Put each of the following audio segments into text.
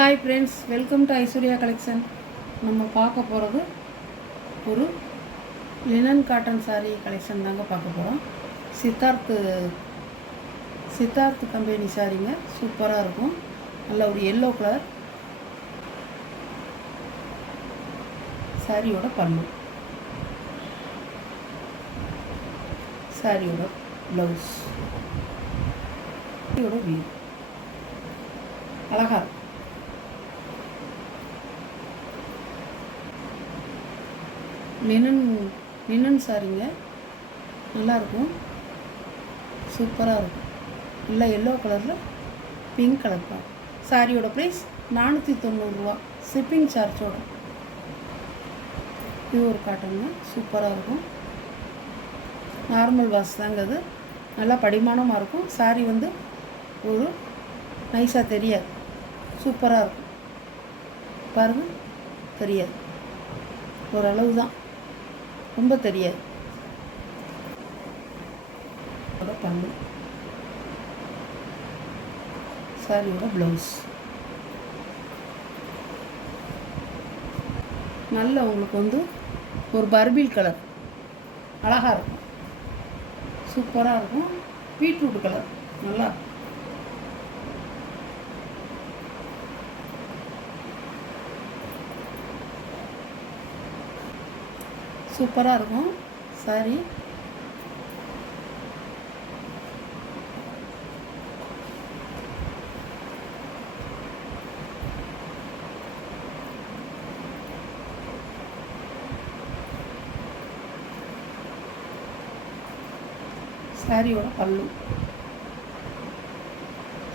Hi friends, welcome to Aishwarya collection. நம்ம பார்க்க போகிறது ஒரு லினன் காட்டன் சாரீ கலெக்ஷன் தாங்க பார்க்க போகிறோம். சித்தார்த் கம்பெனி சாரீங்க, சூப்பராக இருக்கும். நல்ல ஒரு எல்லோ கலர் சாரியோட பல்லு, சாரியோட ப்ளவுஸ், சாரியோட வியூ அழகாக இருக்கும். லினன் சாரீங்க, நல்லாயிருக்கும், சூப்பராக இருக்கும். நல்லா எல்லோ கலரில் பிங்க் கலர் தான். சாரியோட ப்ரைஸ் 490 ஷிப்பிங் சார்ஜோட. இது ஒரு காட்டனுங்க, சூப்பராக இருக்கும். நார்மல் வாஷ் தாங்க அது. நல்லா படிமானமாக இருக்கும். சாரி ஒரு நைஸாக தெரியாது, சூப்பராக இருக்கும். பாருங்கள், தெரியாது, ஓரளவு தான், ரொம்ப தெரியாது. பல்லு, சாரியோட ப்ளவுஸ், நல்ல உங்களுக்கு ஒரு பர்பிள் கலர் அழகாக இருக்கும், சூப்பராக இருக்கும். பீட்ரூட் கலர் நல்லா இருக்கும். சூப்பராக இருக்கும் சாரி. சாரியோட பல்லு,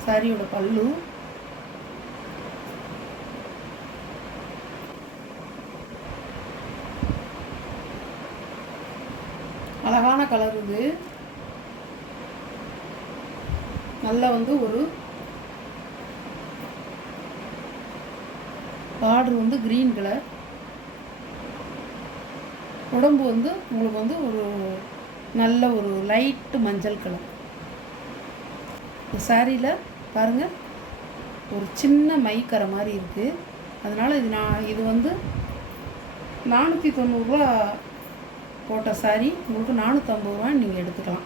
சாரியோட பல்லு அழகான கலர். இது நல்லா ஒரு பார்டர் க்ரீன் கலர். உடம்பு உங்களுக்கு ஒரு நல்ல ஒரு லைட்டு மஞ்சள் கலர். இந்த சாரியில் பாருங்கள், ஒரு சின்ன மைக்கரை மாதிரி இருக்குது. அதனால் இது 490 போட்ட சாரி உங்களுக்கு 450 நீங்கள் எடுத்துக்கலாம்.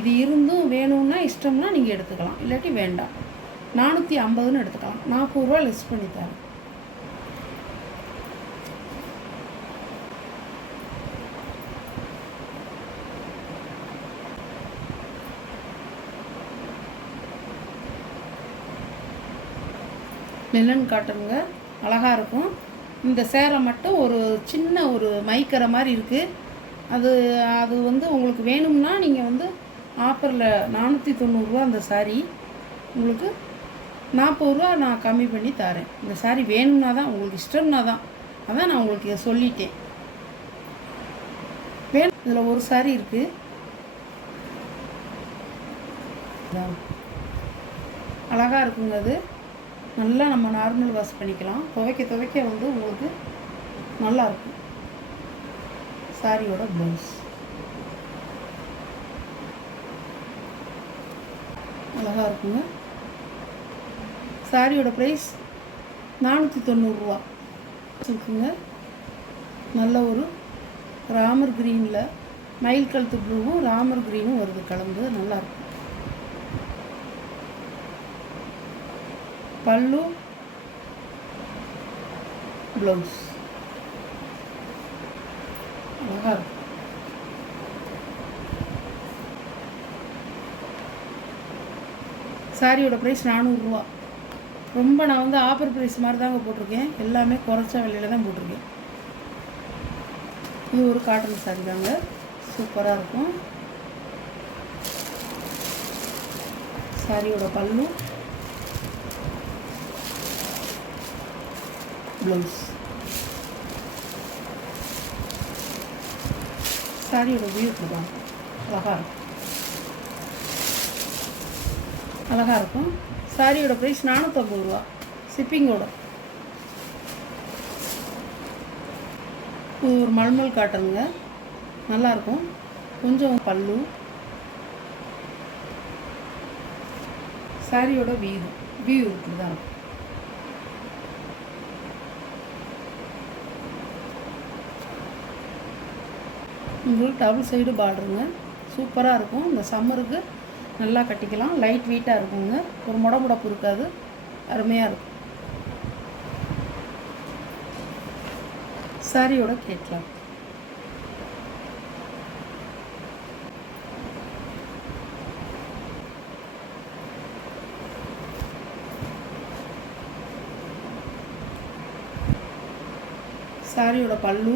இது இருந்தும் வேணும்னா இஷ்டம்னா நீங்கள் எடுத்துக்கலாம், இல்லாட்டி வேண்டாம். 450 எடுத்துக்கலாம். 40 லெஸ் பண்ணி தரேன். லினன் காட்டனுங்க, அழகாக இருக்கும். இந்த சேரை மட்டும் ஒரு சின்ன ஒரு மைக்கரை மாதிரி இருக்குது. அது உங்களுக்கு வேணும்னா நீங்கள் ஆஃபரில் 490 அந்த சாரீ உங்களுக்கு 40 நான் கம்மி பண்ணி தரேன். இந்த சாரீ வேணும்னா தான், உங்களுக்கு இஷ்டம்னா தான். அதான் நான் உங்களுக்கு சொல்லிட்டேன். இதில் ஒரு சாரீ இருக்குது, அழகாக இருக்குங்க. அது நல்லா நம்ம நார்மல் வாஷ் பண்ணிக்கலாம். துவைக்க உங்களுக்கு நல்லாயிருக்கும். சாரியோட ப்ளவுஸ் அழகாக இருக்குங்க. சாரியோட ப்ரைஸ் 490 இருக்குங்க. நல்ல ஒரு ராமர் க்ரீனில் மயில் கழுத்து ப்ளூவும் ராமர் க்ரீனும் வருது கலந்து, நல்லாயிருக்கும். பல்லு, ப்ளவுஸ் அழகாக இருக்கும். சாரியோட ப்ரைஸ் 400. ரொம்ப நான் ஆஃபர் ப்ரைஸ் மாதிரி தாங்க போட்டிருக்கேன். எல்லாமே குறைச்ச விலையில் தான் போட்டிருக்கேன். இது ஒரு காட்டன் சாரி தாங்க, சூப்பராக இருக்கும். சாரியோட பல்லு, ப்ளவுஸ், சாரியோட வியூ தான் அழகாக இருக்கும். சாரியோட ப்ரைஸ் 450 ஷிப்பிங்கோட. இது ஒரு மல்மல் காட்டனுங்க, நல்லாயிருக்கும். கொஞ்சம் பல்லு, சாரியோட வியூ இப்படி தான் இருக்கும். உங்களுக்கு டபுள் சைடு பார்டருங்க. சூப்பராக இருக்கும். இந்த சம்மருக்கு நல்லா கட்டிக்கலாம். லைட் வெயிட்டாக இருக்குங்க. ஒரு முடமுடப்பு இருக்காது. அருமையாக இருக்கும். சாரியோட கேட்கலாம். சாரியோட பல்லு,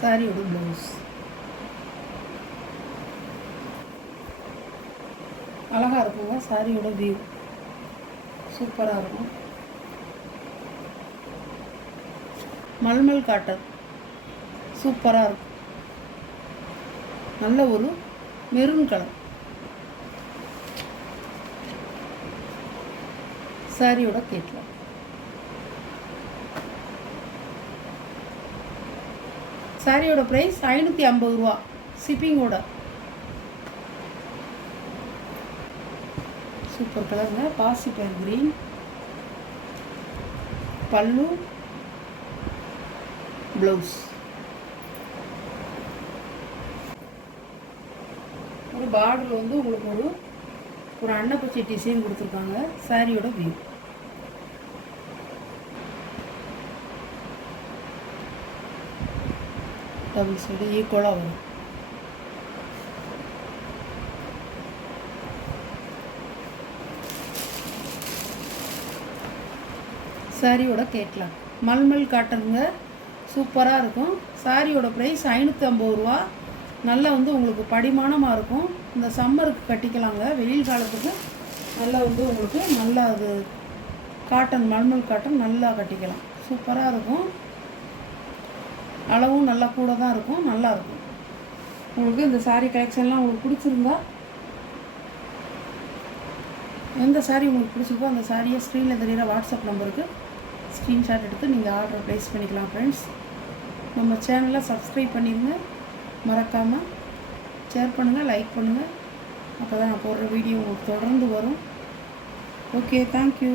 சாரியோட ப்ளவுஸ். அழகாக இருக்குங்க. சாரியோட வியூ சூப்பராக இருக்கும். மல்மல் காட்டன் சூப்பராக இருக்கும். நல்ல ஒரு மெரூன் கலர். சாரியோட கேட்கலாம். சாரியோட ப்ரைஸ் 550 ரூபா ஷிப்பிங்கோட. சூப்பர் கலருங்க. பாசிப்பயர் கிரீன். பல்லு, ப்ளவுஸ். ஒரு பார்டர் வந்து உங்களுக்கு ஒரு அன்னப்பச்சை டிசைன் கொடுத்துருக்காங்க. சாரியோட வியூ. டபுள் சைடு ஈக்குவலாக வரும். சாரியோட கேட்கலாம். மல்மல் காட்டனுங்க. சூப்பராக இருக்கும். சாரியோட ப்ரைஸ் 550 ரூபா. நல்லா வந்து உங்களுக்கு படிமானமாக இருக்கும். இந்த சம்மருக்கு கட்டிக்கலாங்க. வெயில் காலத்துக்கு நல்லா வந்து உங்களுக்கு நல்லா அது காட்டன், மல்மல் காட்டன் நல்லா கட்டிக்கலாம். சூப்பராக இருக்கும். அளவும் நல்லா கூட தான் இருக்கும். நல்லாயிருக்கும். உங்களுக்கு இந்த சாரீ கலெக்ஷன்லாம் உங்களுக்கு பிடிச்சிருந்தா, எந்த சாரீ உங்களுக்கு பிடிச்சிருக்கோ அந்த சாரியை ஸ்க்ரீனில் தெரிகிற வாட்ஸ்அப் நம்பருக்கு ஸ்க்ரீன்ஷாட் எடுத்து நீங்கள் ஆர்டர் ப்ளேஸ் பண்ணிக்கலாம். ஃப்ரெண்ட்ஸ், நம்ம சேனலை சப்ஸ்கிரைப் பண்ணிடுங்க. மறக்காமல் ஷேர் பண்ணுங்கள், லைக் பண்ணுங்கள். அப்போ தான் நான் போடுற வீடியோ உங்களுக்கு தொடர்ந்து வரும். Okay, thank you.